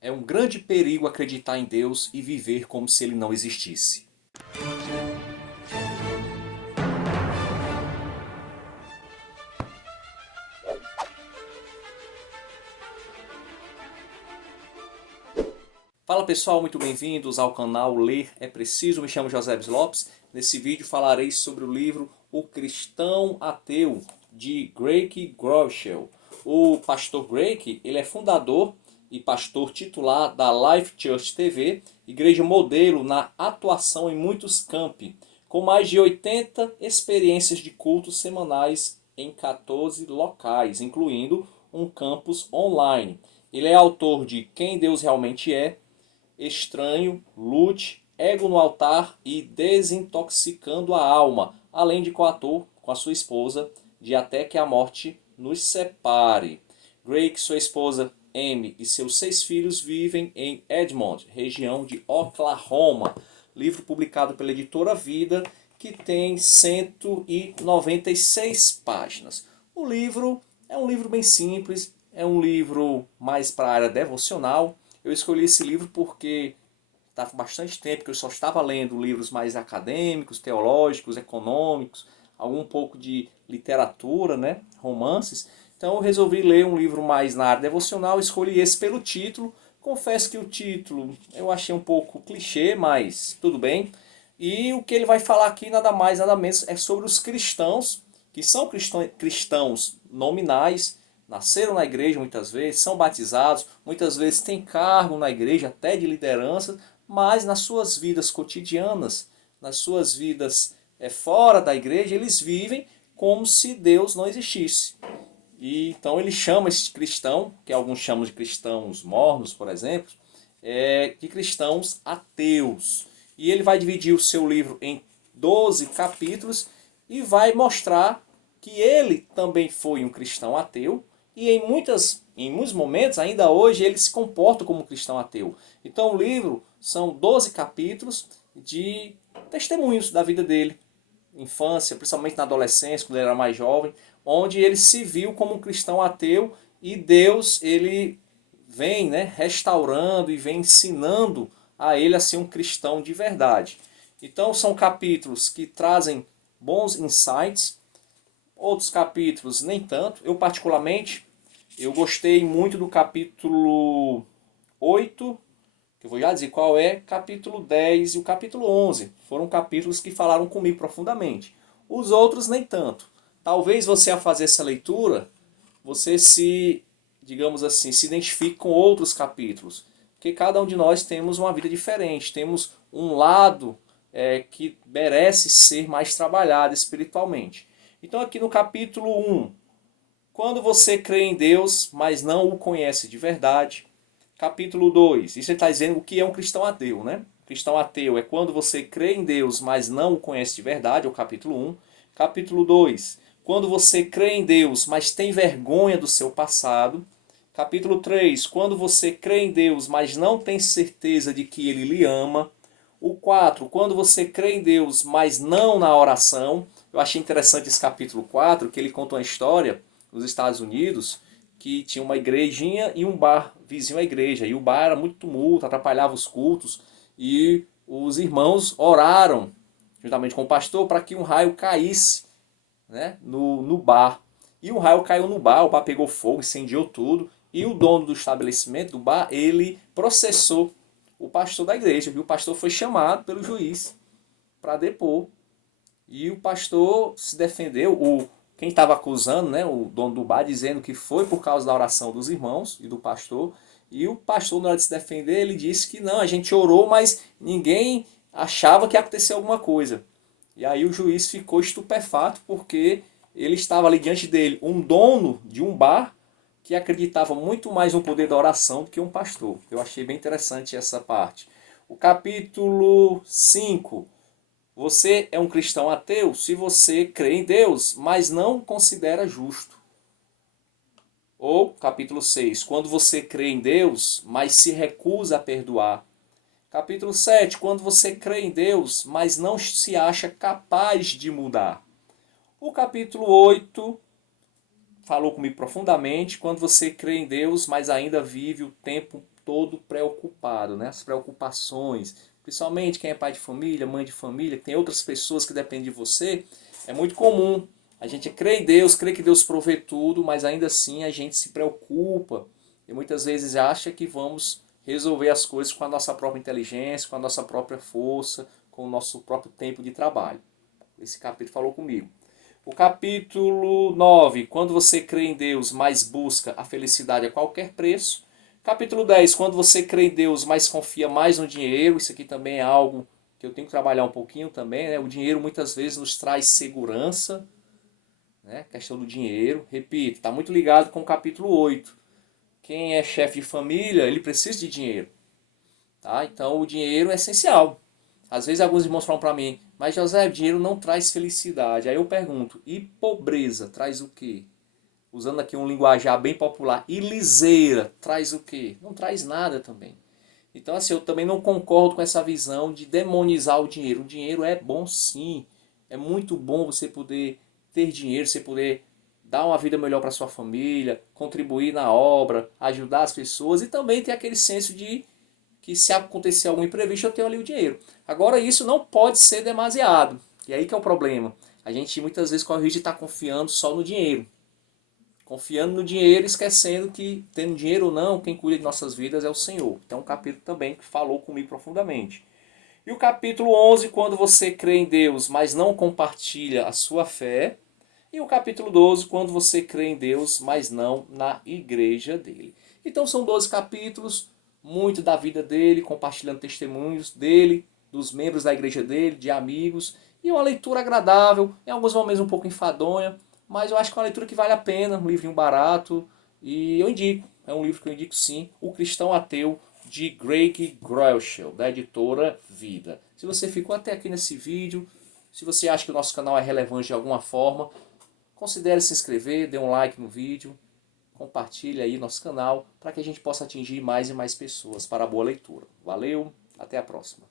É um grande perigo acreditar em Deus e viver como se ele não existisse. Fala pessoal, muito bem-vindos ao canal Ler é Preciso. Me chamo José Lopes. Nesse vídeo falarei sobre o livro O Cristão Ateu, de Greg Groeschel. O pastor Greg, ele é fundador e pastor titular da Life Church TV, igreja modelo na atuação em muitos campi, com mais de 80 experiências de cultos semanais em 14 locais, incluindo um campus online. Ele é autor de Quem Deus Realmente É, Estranho, Lute, Ego no Altar e Desintoxicando a Alma, além de coator com a sua esposa de Até que a Morte nos Separe. Drake, sua esposa Amy e seus 6 filhos vivem em Edmond, região de Oklahoma. Livro publicado pela editora Vida, que tem 196 páginas. O livro é um livro bem simples, é um livro mais para a área devocional. Eu escolhi esse livro porque estava bastante tempo que eu só estava lendo livros mais acadêmicos, teológicos, econômicos, algum pouco de literatura, né, romances. Então eu resolvi ler um livro mais na área devocional, escolhi esse pelo título. Confesso que o título eu achei um pouco clichê, mas tudo bem. E o que ele vai falar aqui nada mais nada menos é sobre os cristãos, que são cristãos nominais, nasceram na igreja muitas vezes, são batizados, muitas vezes têm cargo na igreja, até de liderança, mas nas suas vidas cotidianas, nas suas vidas fora da igreja, eles vivem como se Deus não existisse. E então ele chama esse cristão, que alguns chamam de cristãos mornos, por exemplo, de cristãos ateus. E ele vai dividir o seu livro em 12 capítulos e vai mostrar que ele também foi um cristão ateu e em muitos momentos, ainda hoje, ele se comporta como um cristão ateu. Então o livro são 12 capítulos de testemunhos da vida dele, infância, principalmente na adolescência, quando ele era mais jovem, onde ele se viu como um cristão ateu e Deus ele vem, né, restaurando e vem ensinando a ele a ser um cristão de verdade. Então são capítulos que trazem bons insights, outros capítulos nem tanto. Eu particularmente, eu gostei muito do capítulo 8, que eu vou já dizer qual é, capítulo 10 e o capítulo 11. Foram capítulos que falaram comigo profundamente. Os outros nem tanto. Talvez você, ao fazer essa leitura, você se, digamos assim, se identifique com outros capítulos. Porque cada um de nós temos uma vida diferente, temos um lado que merece ser mais trabalhado espiritualmente. Então aqui no capítulo 1, quando você crê em Deus, mas não o conhece de verdade. Capítulo 2, isso ele está dizendo o que é um cristão ateu, né? Cristão ateu é quando você crê em Deus, mas não o conhece de verdade, é o capítulo 1. Capítulo 2, quando você crê em Deus, mas tem vergonha do seu passado. Capítulo 3, quando você crê em Deus, mas não tem certeza de que Ele lhe ama. O 4, quando você crê em Deus, mas não na oração. Eu achei interessante esse capítulo 4, que ele conta uma história nos Estados Unidos, que tinha uma igrejinha e um bar vizinho à igreja. E o bar era muito tumulto, atrapalhava os cultos. E os irmãos oraram, juntamente com o pastor, para que um raio caísse, né, no bar. E o raio caiu no bar, o bar pegou fogo, incendiou tudo. E o dono do estabelecimento, do bar, ele processou o pastor da igreja. E o pastor foi chamado pelo juiz para depor. E o pastor se defendeu, quem estava acusando, né, o dono do bar, dizendo que foi por causa da oração dos irmãos e do pastor. E o pastor, na hora de se defender, ele disse que não, a gente orou, mas ninguém achava que ia acontecer alguma coisa. E aí o juiz ficou estupefato porque ele estava ali diante dele, um dono de um bar que acreditava muito mais no poder da oração do que um pastor. Eu achei bem interessante essa parte. O capítulo 5. Você é um cristão ateu se você crê em Deus, mas não considera justo. Ou, capítulo 6, quando você crê em Deus, mas se recusa a perdoar. Capítulo 7, quando você crê em Deus, mas não se acha capaz de mudar. O capítulo 8 falou comigo profundamente. Quando você crê em Deus, mas ainda vive o tempo todo preocupado, né? As preocupações, principalmente quem é pai de família, mãe de família, que tem outras pessoas que dependem de você, é muito comum. A gente crê em Deus, crê que Deus provê tudo, mas ainda assim a gente se preocupa e muitas vezes acha que vamos resolver as coisas com a nossa própria inteligência, com a nossa própria força, com o nosso próprio tempo de trabalho. Esse capítulo falou comigo. O capítulo 9, quando você crê em Deus, mas busca a felicidade a qualquer preço. Capítulo 10, quando você crê em Deus, mas confia mais no dinheiro. Isso aqui também é algo que eu tenho que trabalhar um pouquinho também, né? O dinheiro muitas vezes nos traz segurança, né? A questão do dinheiro. Repito, está muito ligado com o capítulo 8. Quem é chefe de família, ele precisa de dinheiro. Tá? Então o dinheiro é essencial. Às vezes alguns irmãos falam para mim, mas José, dinheiro não traz felicidade. Aí eu pergunto, e pobreza traz o quê? Usando aqui um linguajar bem popular, e liseira traz o quê? Não traz nada também. Então assim, eu também não concordo com essa visão de demonizar o dinheiro. O dinheiro é bom sim. É muito bom você poder ter dinheiro, você poder dar uma vida melhor para sua família, contribuir na obra, ajudar as pessoas e também ter aquele senso de que se acontecer algum imprevisto eu tenho ali o dinheiro. Agora isso não pode ser demasiado. E aí que é o problema. A gente muitas vezes corre o risco de estar confiando só no dinheiro. Confiando no dinheiro, esquecendo que tendo dinheiro ou não, quem cuida de nossas vidas é o Senhor. Então é um capítulo também que falou comigo profundamente. E o capítulo 11, quando você crê em Deus, mas não compartilha a sua fé. E o capítulo 12, quando você crê em Deus, mas não na igreja dele. Então são 12 capítulos, muito da vida dele, compartilhando testemunhos dele, dos membros da igreja dele, de amigos. E uma leitura agradável, em alguns momentos um pouco enfadonha, mas eu acho que é uma leitura que vale a pena, um livrinho barato. E eu indico, é um livro que eu indico sim, O Cristão Ateu, de Greg Groeschel, da editora Vida. Se você ficou até aqui nesse vídeo, se você acha que o nosso canal é relevante de alguma forma, considere se inscrever, dê um like no vídeo, compartilhe aí nosso canal para que a gente possa atingir mais e mais pessoas para a boa leitura. Valeu, até a próxima.